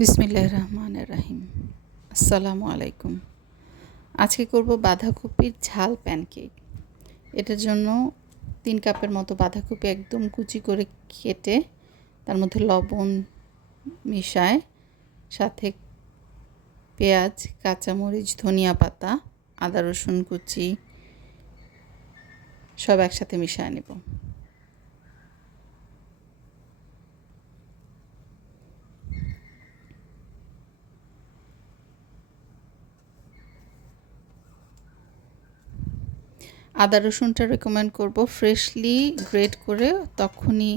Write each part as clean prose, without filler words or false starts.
বিসমিল্লাহির রহমানির রহিম। আসসালামু আলাইকুম। আজকে করব বাঁধাকপির ঝাল প্যানকেক। এটার জন্য 3 কাপের মতো বাঁধাকপি একদম কুচি করে কেটে তার মধ্যে লবণ মিশায়, সাথে পেঁয়াজ, কাঁচামরিচ, ধনিয়া পাতা, আদা রসুন কুচি সব একসাথে মিশিয়ে নেব। আদা রসুনটা রেকমেন্ড করব ফ্রেশলি গ্রেট করে তখনই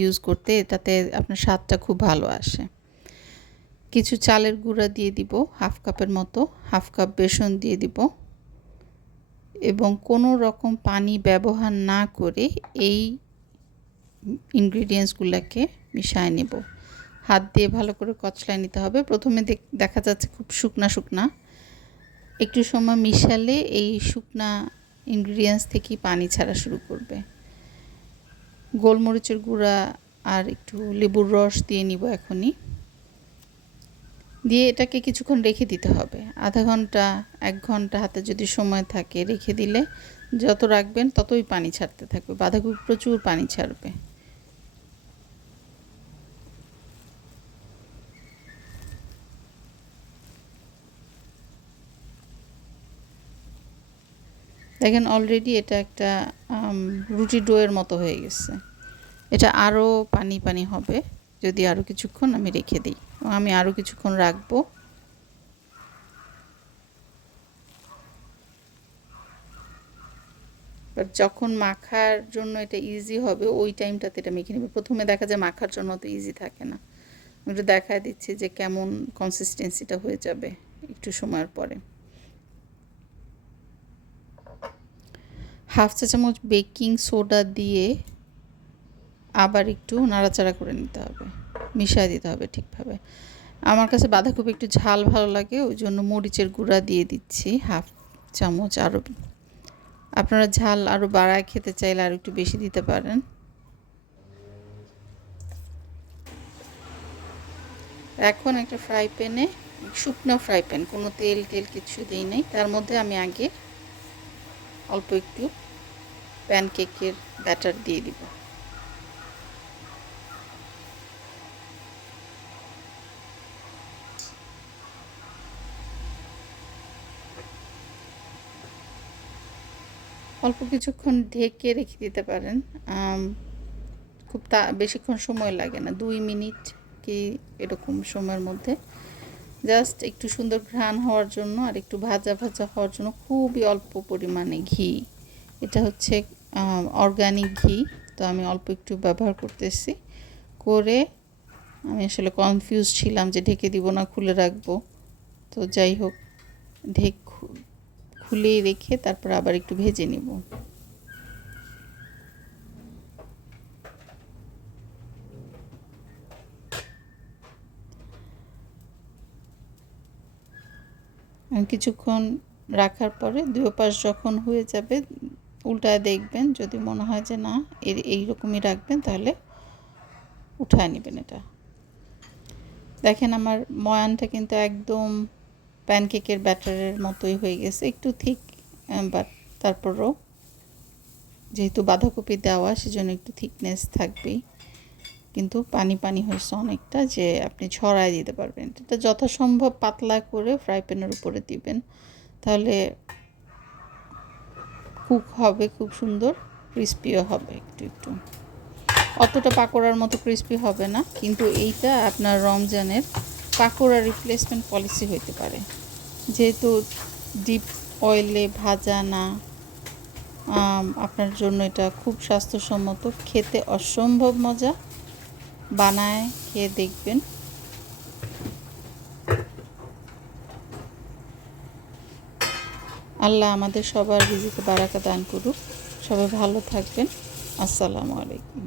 ইউজ করতে, এটাতে আপনার স্বাদটা খুব ভালো আসে। কিছু চালের গুঁড়া দিয়ে দিব, হাফ কাপের মতো, হাফ কাপ বেসন দিয়ে দিব এবং কোনো রকম পানি ব্যবহার না করে এই ইনগ্রিডিয়েন্টসগুলোকে মিশিয়ে নেব। হাত দিয়ে ভালো করে কচলায় নিতে হবে। প্রথমে দেখা যাচ্ছে খুব শুকনা শুকনা, একটু সময় মিশালে এই শুকনা ইনগ্রিডিয়েন্টস থেকেই পানি ছাড়া শুরু করবে। গোলমরিচের গুঁড়া আর একটু লেবুর রস দিয়ে নিব এখনই, দিয়ে এটাকে কিছুক্ষণ রেখে দিতে হবে। আধা ঘন্টা 1 ঘন্টা হাতে যদি সময় থাকে রেখে দিলে যত রাখবেন ততই পানি ছাড়তে থাকবে। বাঁধাকপি প্রচুর পানি ছাড়বে। দেখেন অলরেডি এটা একটা রুটি ডোয়ের মতো হয়ে গেছে। এটা আরও পানি পানি হবে যদি আরও কিছুক্ষণ আমি রেখে দিই। আমি আরও কিছুক্ষণ রাখবো। যখন মাখার জন্য এটা ইজি হবে ওই টাইমটাতে এটা মেখে নেবে। প্রথমে দেখা যায় মাখার জন্য তো ইজি থাকে না। আমি একটু দেখায় দিচ্ছি যে কেমন কনসিস্টেন্সিটা হয়ে যাবে একটু সময়ের পরে। হাফ চা চামচ বেকিং সোডা দিয়ে আবার একটু নাড়াচাড়া করে নিতে হবে, মিশিয়ে দিতে হবে ঠিকভাবে। আমার কাছে বাঁধাকপি একটু ঝাল ভালো লাগে, ওই জন্য মরিচের গুঁড়া দিয়ে দিচ্ছি হাফ চামচ। আরও আপনারা ঝাল আরও বাড়ায় খেতে চাইলে আর একটু বেশি দিতে পারেন। এখন একটা ফ্রাই প্যানে, শুকনো ফ্রাই প্যান, কোনো তেল কিছু দিই নাই, তার মধ্যে আমি আগে অল্প একটু প্যানকেকের ব্যাটার দিয়ে দিব। অল্প কিছুক্ষণ ঢেকে রেখে দিতে পারেন। খুব বেশিক্ষণ সময় লাগে না, 2 মিনিট কি এরকম সময়ের মধ্যে। জাস্ট একটু সুন্দর ঘ্রাণ হওয়ার জন্য আর একটু ভাজা ভাজা হওয়ার জন্য খুবই অল্প পরিমাণে ঘি, এটা হচ্ছে অর্গানিক ঘি, তো আমি অল্প একটু ব্যবহার করতেছি। করে আমি আসলে কনফিউজ ছিলাম যে ঢেকে দিব না খুলে রাখবো, তো যাই হোক খুলেই রেখে তারপর আবার একটু ভেজে নিব। কিছুক্ষণ রাখার পরে 2 পাশ যখন হয়ে যাবে উল্টায় দেখবেন, যদি মনে হয় যে না এইরকমই রাখবেন তাহলে উঠায় নেবেন। এটা দেখেন আমার ময়ানটা কিন্তু একদম প্যানকেকের ব্যাটারের মতোই হয়ে গেছে, একটু থিক, বাট তারপরও যেহেতু বাঁধাকপি দেওয়া সেজন্য একটু থিকনেস থাকবেই, কিন্তু পানি পানি হয়েছে অনেকটা, যে আপনি ছড়ায় দিতে পারবেন। এটা যথাসম্ভব পাতলা করে ফ্রাই প্যানের উপরে দিবেন, তাহলে কুক হবে খুব সুন্দর, ক্রিস্পিও হবে। একটু অতটা পাকোড়ার মতো ক্রিস্পি হবে না, কিন্তু এইটা আপনার রমজানের পাকোড়া রিপ্লেসমেন্ট পলিসি হইতে পারে, যেহেতু ডিপ অয়েলে ভাজা না। আপনার জন্য এটা খুব স্বাস্থ্যসম্মত, খেতে অসম্ভব মজা। বানায় খেয়ে দেখবেন। আল্লাহ আমাদের সবার রিজিকে বারাকা দান করুক। সবাই ভালো থাকবেন। আসসালামু আলাইকুম।